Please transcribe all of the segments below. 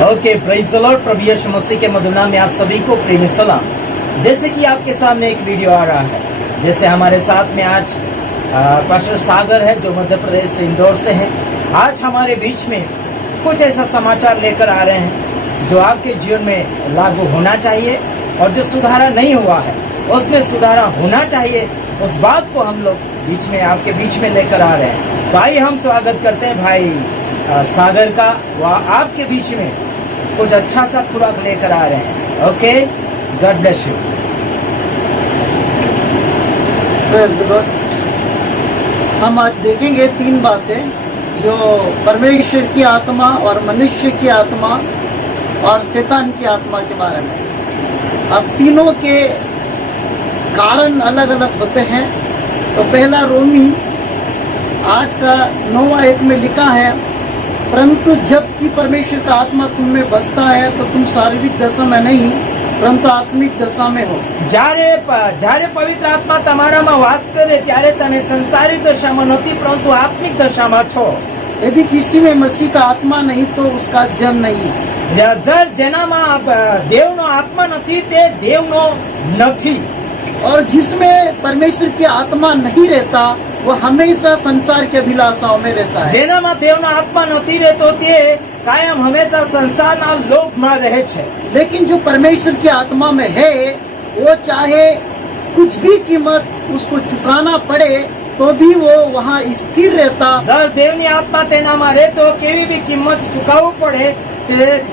Okay, praise the lord. प्रभु यीशु मसीह के मधुर नाम में आप सभी को प्रेमी सलाम। जैसे कि आपके सामने एक वीडियो आ रहा है, जैसे हमारे साथ में आज पास्टर सागर है जो मध्य प्रदेश से इंदौर से है। आज हमारे बीच में कुछ ऐसा समाचार लेकर आ रहे हैं जो आपके जीवन में लागू होना चाहिए और जो सुधारा नहीं हुआ है उसमें सुधारा होना चाहिए। उस बात को हम लोग बीच में आपके बीच में लेकर आ रहे हैं। भाई हम स्वागत करते हैं भाई सागर का, वह आपके बीच में कुछ अच्छा सा खुराक लेकर आ रहे हैं। Okay, God bless you. Praise the Lord. हम आज देखेंगे 3 बातें जो परमेश्वर की आत्मा और मनुष्य की आत्मा और शैतान की आत्मा के बारे में। अब तीनों के कारण अलग अलग होते हैं। तो पहला रोमी 8:9 में लिखा है, परंतु जबकि परमेश्वर का आत्मा तुम में बसता है तो तुम शारीरिक दशा में नहीं परंतु आत्मिक दशा में हो। જ્યારે પવિત્ર આત્મા તમારામાં વાસ કરે ત્યારે તમે સંસારિક દશામાં નથી પરંતુ આત્મિક દશામાં છો। यदि किसी में मसीह का आत्मा नहीं तो उसका जन्म नहीं। જેનામાં દેવનો આત્મા નથી તે દેવનો નથી। और जिसमें परमेश्वर की आत्मा नहीं रहता वो हमेशा संसार के अभिलाषाओं में रहता है। જેનામાં દેવનો આત્મા નથી રહેતો તે કાયમ હંમેશા સંસારના લોભમાં રહે છે। लेकिन जो परमेश्वर की आत्मा में है वो चाहे कुछ भी कीमत उसको चुकाना पड़े तो भी वो वहाँ स्थिर रहता। जर देवनी आत्मा तेनाમાં રહે तो केवी भी कीमत चुकावવું પડે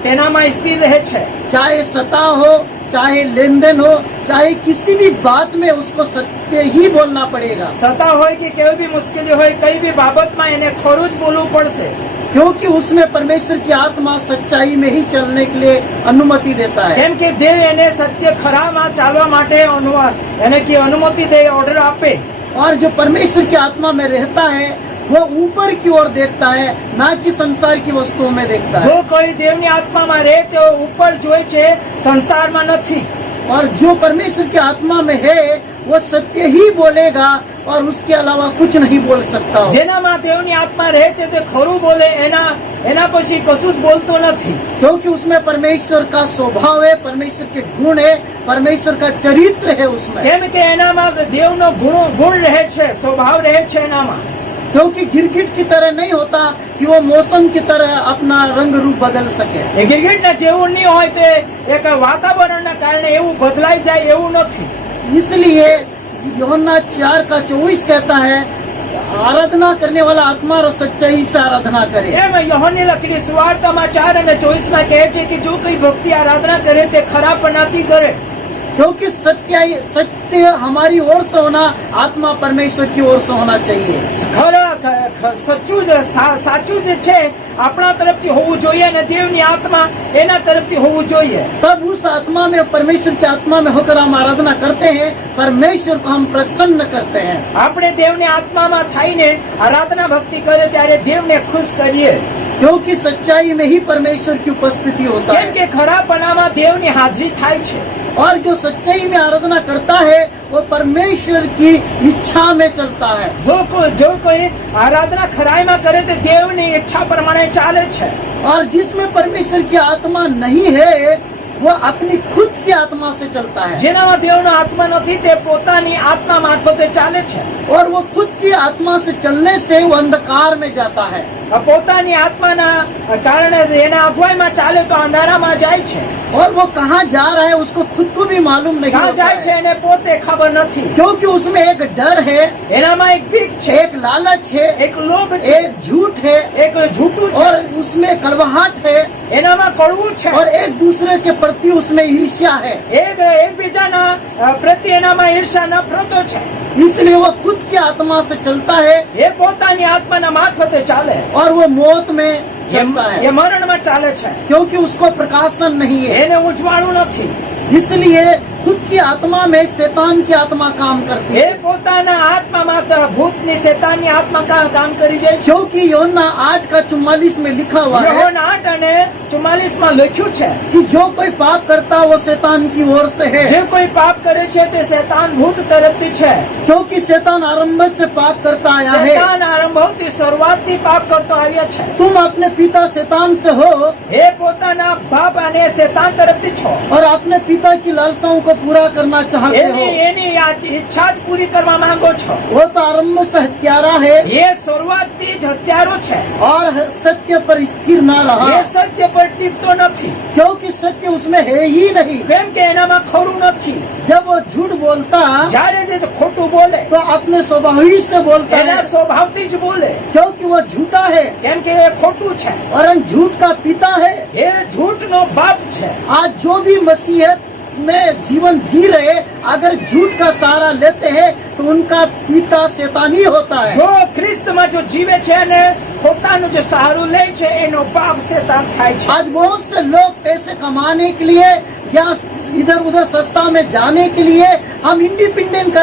तेनाમાં स्थिर રહે છે। चाहे सता हो, चाहे लेन देन हो, चाहे किसी भी बात में उसको सत्य ही बोलना पड़ेगा। सता હોય કે કેવી भी मुश्किल હોય कई भी बाबतમાં એને ખરું જ બોલવું પડશે, क्योंकि उसमें परमेश्वर की आत्मा सच्चाई में ही चलने के लिए अनुमति देता है। કેમ કે દેવ એને સત્ય ખરામાં ચાલવા માટે એને की अनुमति दे, ऑर्डर આપે। और जो परमेश्वर की आत्मा में रहता है वो ऊपर की ओर देखता है, ना कि संसार की वस्तुओं में देखता है। जो कोई देवनी आत्माમાં રહે તે ઉપર જોઈ છે, સંસારમાં નથી। और जो परमेश्वर की आत्मा में है वो सत्य ही बोलेगा और उसके अलावा कुछ नहीं बोल सकता। જેનામાં દેવની આત્મા રહે છે તે ખરું બોલે, એના પછી કશું જ બોલતો નથી। क्योंकि उसमें परमेश्वर का स्वभाव है, परमेश्वर के गुण है, परमेश्वर का चरित्र है उसमें। કેમ કે એનામાં દેવનો ગુણ રહે છે, સ્વભાવ રહે છે એનામાં। क्योंकि गिरगिट की तरह नहीं होता कि वो मौसम की तरह अपना रंग रूप बदल सके। એ गिरगिटના જેવું નહીં હોય તે એક વાતાવરણના કારણે એવું બદલાઈ જાય એવું નથી। इसलिए यूहन्ना 4:24 कहता है, आराधना करने वाला आत्मा और सच्चाई से आराधना करे। એમ યોહાનની લખેલી સુવાર્તામાં 4:24 કહે છે કે જો કોઈ ભક્તિ આરાધના કરે તે ખરાપણાથી કરે। क्योंकि सत्य हमारी ओर से होना, आत्मा परमेश्वर की ओर से होना चाहिए। સાચું જે છે આપણા તરફથી હોવું જોઈએ અને દેવની આત્મા એના તરફથી હોવું જોઈએ। तब उस आत्मा में, परमेश्वर की आत्मा में होकर हम आराधना करते हैं, परमेश्वर को हम प्रसन्न करते हैं। આપણે દેવની આત્મામાં થઈને આરાધના ભક્તિ કરે ત્યારે દેવને ખુશ કરીએ। क्योंकि सच्चाई में ही परमेश्वर की उपस्थिति होता કેમ है। કે ખરાપણામાં દેવની હાજરી થાય છે। और जो सच्चाई में आराधना करता है वो परमेश्वर की इच्छा में चलता है। जो कोई आराधना खराईમાં કરે તે દેવની ઈચ્છા પ્રમાણે ચાલે છે। और जिसमें परमेश्वर की आत्मा नहीं है वो अपनी खुद की आत्मा से चलता है। જેનામાં દેવનો આત્મા નથી તે પોતાની આત્મા મારફતે ચાલે છે। और वो खुद की आत्मा से चलने से वो अंधकार में जाता है। પોતાની આત્માના કારણે એના અગવાઈમાં ચાલે તો અંધારામાં જાય છે। और वो कहाँ जा रहा है उसको खुद को भी मालूम नहीं કहाँ होता જાય છે है। એને પોતે ખબર નથી। क्योंकि उसमें एक डर है, એનામાં એક બીક છે, एक लालच है, એક લોભ છે, एक झूठ है, એક જૂઠું છે, और उसमें कड़वाहट है, એનામાં કડવું છે, और एक दूसरे के प्रति उसमें ईर्ष्या है। એકબીજાના પ્રત્યે એનામાં ઈર્ષા નફરતો છે। इसलिए वो खुद की आत्मा से चलता है એ પોતાની આત્માના મારફતે ચાલે, और वो मौत में चलता એ है, મરણમાં ચાલે છે। क्योंकि उसको प्रकाशन नहीं है। એને ઉજવાળું નથી। इसलिए खुद की की आत्मा में शैतान की आत्मा काम करती એ है, પોતાના આત્મામાં તો ભૂતની શેતાનની આત્મા કામ કરી જાય છે। क्योंकि यूहन्ना 8:44 में लिखा हुआ है યહોન 8:44 માં લખ્યું છે कि जो कोई पाप करता है वो शैतान की ओर से है, જે કોઈ પાપ કરે છે તે શેતાન ભૂત તરફથી છે। क्योंकि शैतान आरंभ से पाप करता आया है। શેતાન આરંભથી શરૂઆતથી પાપ કરતો આવ્યો છે। तुम अपने पिता शैतान से हो એ પોતાના બાપ અને શેતાન તરફથી છો। और अपने पिता की लालसाओं को पूरा करना चाहते हो। એની આ ઈચ્છા જ પૂરી કરવા માંગો છો। वो तो आरंभ से हत्यारा है એ શરૂઆતથી જ હત્યારો છે। और सत्य पर स्थिर ना रहा, એ સત્ય પર ટીકતો નથી, क्योंकि सत्य उसमें है ही नहीं। કેમ કે એનામાં ખરું નથી। जब वो झूठ बोलता જ્યારે જે ખોટું બોલે तो अपने स्वभाव ही से बोलता એના है, સ્વભાવથી જ બોલે, क्योंकि वो झूठा है કેમ કે એ ખોટું છે। और हम झूठ का पिता है। એ झूठનો બાપ છે। आज जो भी मसीहत में जीवन जी रहे अगर झूठ का सहारा लेते हैं तो उनका पिता शैतानी होता है। જો ખ્રિસ્તમાં જો જીવે છે અને ખોટાનું જે સહારું લે છે એનો બાપ શેતાન થાય છે। आज बहुत से लोग पैसे कमाने के लिए या इधर उधर सस्ता में जाने के लिए हम इंडिपेंडेंट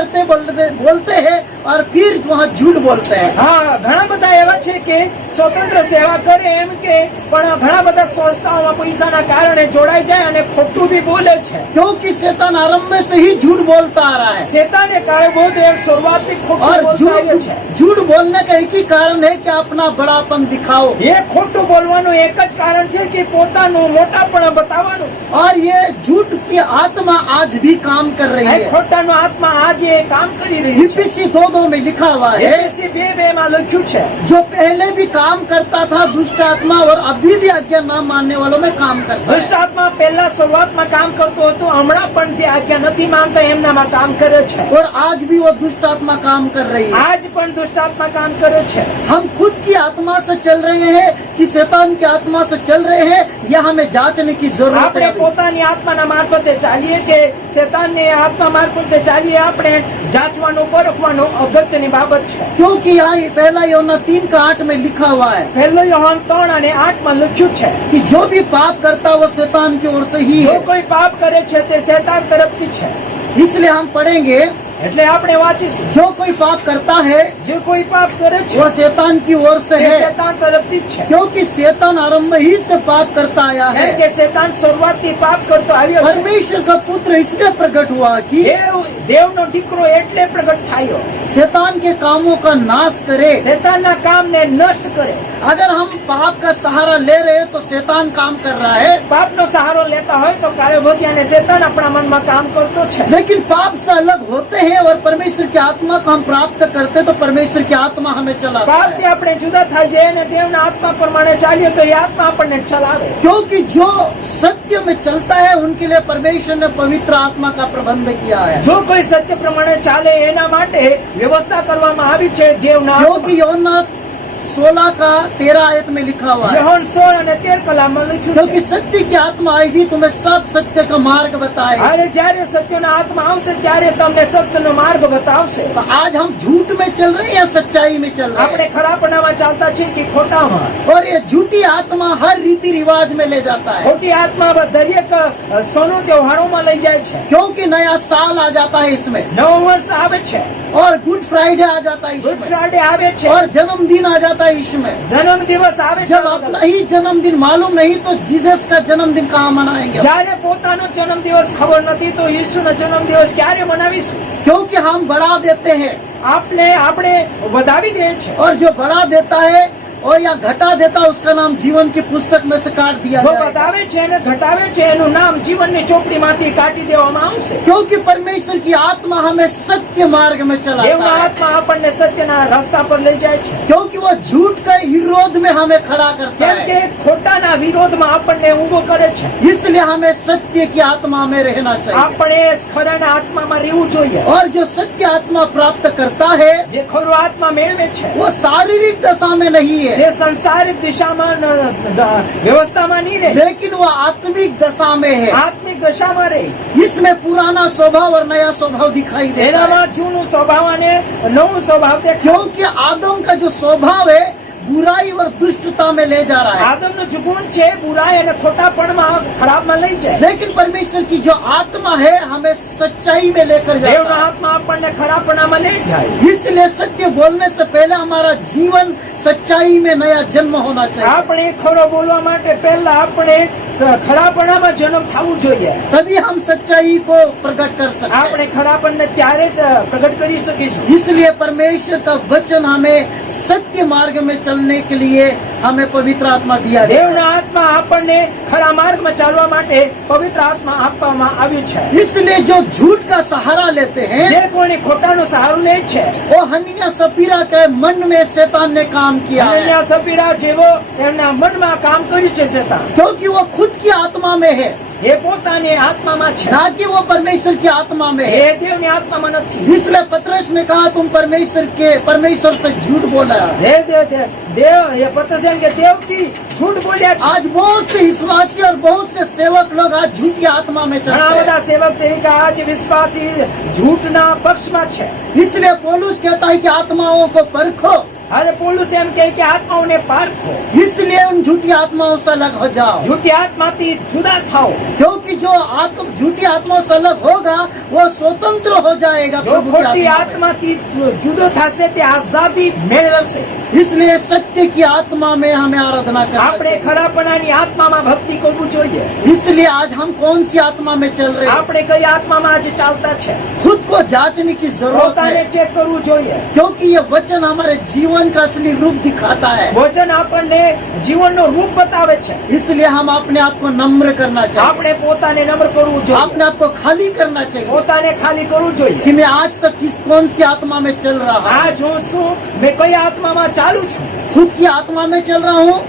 बोलते हैं और फिर वहाँ झूठ बोलते हैं। હા, ઘણા બધા એવા છે કે સ્વતંત્ર સેવા કરે એમ કે પણ ઘણા બધા સંસ્થાઓમાં પૈસાના કારણે જોડાઈ જાય અને ખોટું બી બોલે છે। क्योंकि शैतान आरंभ से ही झूठ बोलता आ रहा है શેતાને કારણે बहुत શરૂઆતથી ખોટું और બોલતા આવ્યો છે। झूठ बोलने का एक ही कारण है कि अपना बड़ापन दिखाओ। એ ખોટું બોલવાનું એક જ કારણ છે કે પોતાનું મોટાપણ બતાવવાનું। और ये झूठ की आत्मा आज भी काम कर रही એ है। ખોટાનો આત્મા આજે કામ કરી રહી છે। यूपीसी 2:2 में लिखा हुआ है, એફએસી 2:2 માં લખ્યું છે जो पहले भी काम करता था दुष्ट आत्मा और अभी भी आज्ञा न मानने वालों में काम करता है। દુષ્ટ આત્મા પહેલા શરૂઆતમાં કામ કરતો હતો, હમણાં પણ જે આજ્ઞા નથી માનતા એમનામાં કામ કરે છે। और आज भी वो दुष्ट आत्मा काम कर रही है। આજ પણ દુષ્ટ આત્મા કામ કરે છે। हम खुद की आत्मा से चल रहे हैं कि शैतान की आत्मा से चल रहे हैं, यह हमें जांचने की जरूरत આપણે है। પોતાની આત્માના મારફતે ચાલીએ કે શેતાનની આત્મા મારફતે ચાલીએ, આપણે જાંચવાનું પરખવાનું અગત્યની બાબત છે। क्योंकि यहाँ पहला यूहन्ना 3:8 में लिखा हुआ है પહેલો યોહાન 3:8 માં લખ્યું છે कि जो भी पाप करता है वो शैतान की ओर से ही જો है। કોઈ પાપ કરે છે તે શેતાન તરફથી છે। इसलिए हम पढ़ेंगे, એટલે આપણે વાંચીશું जो कोई पाप करता है જે કોઈ પાપ કરે છે वो शैतान की ओर से તે है, શેતાન તરફથી જ છે। क्योंकि शैतान आरंभ ही से पाप करता आया કેમ है। કે શેતાન શરૂઆતથી પાપ કરતો આવ્યો છે। परमेश्वर का पुत्र इसलिए प्रकट हुआ कि દેવનો દીકરો એટલે પ્રગટ થયો शैतान के कामों का नाश करे। શેતાનના કામને નષ્ટ કરે। अगर हम पाप का सहारा ले रहे हैं तो शैतान काम कर रहा है, પાપનો સહારો લેતા હોય તો કાળભોગી અને શેતાન આપણા મનમાં કામ કરતો છે। लेकिन पाप से अलग होते हैं और परमेश्वर की आत्मा को हम प्राप्त करते हैं तो परमेश्वर की आत्मा हमें चलाता પાપથી है। આપણે જુદા થઈ જઈએ અને દેવના આત્મા પ્રમાણે ચાલીએ તો એ આત્મા આપણને ચલાવે। क्योंकि जो सत्य में चलता है उनके लिए परमेश्वर ने पवित्र आत्मा का प्रबंध किया है। જો કોઈ સત્ય પ્રમાણે ચાલે એના માટે વ્યવસ્થા કરવામાં આવી છે દેવના क्योंकि यूहन्ना 16:13 में लिखा हुआ है, યોહાન 16 અને 13 કલામાં લખ્યું क्योंकि છે। सत्य की आत्मा आएगी तुम्हें सब सत्य का मार्ग बताएगी। અરે જ્યારે સત્યનો આત્મા આવશે ત્યારે તમને સત્યનો માર્ગ બતાવશે। तो आज हम झूठ में चल रहे हैं या सच्चाई में चल रहे આપણે हैं? ખરાપણામાં ચાલતા છીએ કે ખોટામાં? और ये झूठी आत्मा हर रीति रिवाज में ले जाता है, ખોટી આત્મા દરેક સોનું ત્યોહારોમાં લઈ જાય છે। क्योंकि नया साल आ जाता है इसमें નવું વર્ષ આવે છે, और गुड फ्राइडे आ जाता है ગુડ इसमें ફ્રાઈડે આવે છે, और जन्मदिन आ जाता है इसमें। જન્મ દિવસ આવે जब છે। अपना ही जन्मदिन मालूम नहीं तो जीसस का जन्मदिन कहाँ मनाएंगे? જ્યારે પોતાનો જન્મ દિવસ ખબર નથી તો ઈસુનો જન્મ દિવસ ક્યારે મનાવીશું? क्योंकि हम बढ़ा देते हैं આપણે વધાવી દે છે। और जो बढ़ा देता है और या घटा देता है उसका नाम जीवन की पुस्तक में से काट दिया જો जाएगा। વધાવે છે અને ઘટાવે છે એનું નામ જીવનની ચોપડીમાંથી કાઢી દેવામાં આવશે। क्योंकि परमेश्वर की आत्मा हमें सत्य मार्ग में चलाता દેવના है, આત્મા આપણને સત્યના રસ્તા પર લઈ જાય છે। क्योंकि वो झूठ के विरोध में हमें खड़ा करता કેમ કે है। ખોટાના વિરોધમાં આપણને ઊભો કરે છે। इसलिए हमें सत्य की आत्मा में रहना चाहिए। આપણે ખરાના આત્મામાં રહેવું જોઈએ। और जो सत्य आत्मा प्राप्त करता है જે ખરો આત્મા મેળવે છે वो शारीरिक दशा में नहीं है, તે સંસારિક દિશામાં વ્યવસ્થામાં નહીં રહે, लेकिन वो आत्मिक दशा में है। આત્મિક દશામાં રહે। इसमें पुराना स्वभाव और नया स्वभाव दिखाई देता है। એનામાં જૂનું સ્વભાવ અને નવું સ્વભાવ દેખાય। क्योंकि आदम का जो स्वभाव है बुराई और दुष्टता में ले जा रहा है। આદમનો જે ગુણ છે બુરાઈ અને ખોટાપણમાં ખરાબમાં લઈ જાય। लेकिन परमेश्वर की जो आत्मा है हमें सच्चाई में लेकर દેવનો जाता है। આત્મા આપણને ખરાપણામાં લઈ જાય। इसलिए सत्य बोलने से पहले हमारा जीवन सच्चाई में नया जन्म होना चाहिए। આપણે ખરો બોલવા માટે પહેલા આપણે ખરાપણામાં જન્મ થવું જોઈએ। तभी हम सच्चाई को प्रकट कर सकते हैं। આપણે ખરાપણને ત્યારે જ પ્રગટ કરી શકીશું। इसलिए परमेश्वर का वचन हमें सत्य मार्ग में चलने के लिए हमें पवित्र आत्मा दिया गया દેવના है। આત્મા આપણને ખરા માર્ગમાં ચાલવા માટે પવિત્ર આત્મા આપવામાં આવ્યું છે। इसलिए जो झूठ का सहारा लेते हैं જે કોઈને ખોટાનો સહારો લે છે, वो हनिया सपीरा के मन में शैतान ने काम किया है, અનન્યા સપીરા જેવો એમના મનમાં કામ કર્યું છે શેતાન। क्योंकि वो खुद की आत्मा में है, એ પોતાની આત્મામાં છે, ना कि वो परमेश्वर की आत्मा में है। એ દેવની આત્મામાં નથી। इसलिए पतरस ने कहा तुम परमेश्वर से झूठ बोला। દેવ એ પતરસ એમ કે દેવથી झूठ बोल्या છે। आज बहुत से विश्वासी और बहुत से सेवक लोग आज झूठी आत्मा में ઘણા चलते બધા हैं। સેવક સેવિકા આજ વિશ્વાસી झूठના પક્ષમાં છે। इसलिए पौलुस कहता है कि आत्माओं को परखो, અરે પૌલુસ એમ કહે કે આત્માઓને પારખો, इसलिए उन झूठी आत्माओं से अलग हो जाओ। झूठी आत्माથી જુદા થાઓ। क्योंकि जो झूठी आत्माओं से अलग होगा वो स्वतंत्र हो जाएगा જો प्रभु की ખોટી आत्मा में। આત્માથી જુદો થશે તે આઝાદી મેળવશે। इसलिए सत्य की आत्मा में हमें आराधना करना આપણે चाहिए। ખરાપણાની આત્મામાં ભક્તિ કરવું જોઈએ। इसलिए आज हम कौन सी आत्मा में चल रहे हैं, આપણે કઈ આત્મામાં આજે ચાલતા છે खुद को जांचने की जरूरत પોતાને है, ચેક કરવું જોઈએ। क्योंकि ये वचन हमारे जीवन का असली रूप दिखाता है। વચન આપણને જીવનનો રૂપ બતાવે છે। इसलिए हम अपने आप को नम्र करना चाहिए, આપણે પોતાને નમ્ર કરવું જોઈએ, अपने आप को खाली करना चाहिए પોતાને ખાલી કરવું જોઈએ। कि मैं आज तक कौन सी आत्मा में चल रहा हूँ। આજ હું શું, मैं કઈ આત્મામાં ચાલુ છું, खुद की आत्मा में चल रहा हूँ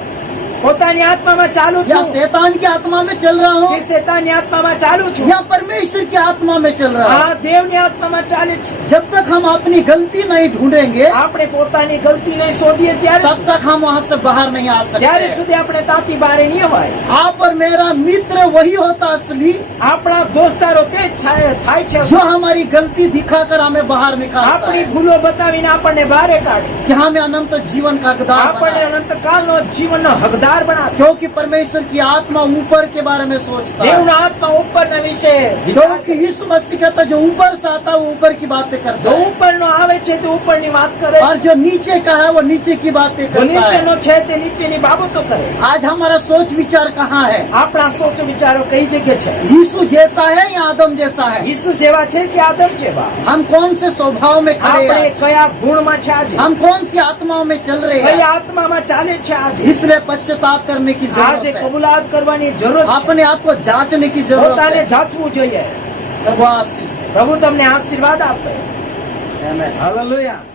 પોતાની આત્મામાં ચાલુ या છું शैतान की आत्मा में चल रहा કે हूँ શેતાનની આત્મામાં ચાલુ છું, या परमेश्वर की आत्मा में चल रहा हूँ। આ દેવની આત્મામાં ચાલે છે। जब तक हम अपनी गलती नहीं ढूंढेंगे આપણે પોતાની ગલતી નહીં શોધીએ ત્યારે तब तक हम वहाँ से बाहर नहीं आ ત્યારે सकते। સુધી આપણે તાતી બારે નહીં અવાય। आप और मेरा मित्र वही होता असली આપણા દોસ્તારો તે જ થાય છે जो हमारी गलती दिखाकर हमें बाहर निकालता આપણી है ભૂલો બતાવીને આપણને બહાર કાઢે, कि हमें अनंत जीवन का हकदार આપણને बनाए। અનંતકાળનો જીવનનો હકદાર બનાવે। क्योंकि परमेश्वर की आत्मा ऊपर के बारे में सोचता है, દેવના આત્મા ઉપરના વિશે વિચાર क्योंकि કરે। यीशु मसीह कहता है, जो ऊपर से आता है वो ऊपर की बातें करता જો है, ઉપરનો આવે છે તે ઉપરની વાત કરે और છે, जो नीचे का है वो नीचे की बातें જો करता है। નીચેનો છે તે નીચેની બાબતો કરે। आज हमारा सोच विचार कहाँ है? આપણા સોચ વિચારો કઈ જગ્યાએ છે? यीशु जैसा है या आदम जैसा है? ઈસુ જેવા છે કે આદમ જેવા? हम कौन से स्वभाव में खड़े આપણે हैं? કયા ગુણમાં છે આજે? हम कौन सी आत्माओं में चल रहे કઈ हैं? આત્મામાં ચાલે છે આજે? इसलिए पश्चाताप करने की આજે जरूरत है, કબૂલાત કરવાની જરૂર છે। अपने आप को जांचने की जरूरत પોતાને है। જાંચવું જોઈએ। प्रभु आशीष दे। પ્રભુ તમને આશીર્વાદ આપે। आमेन। હાલેલુયા।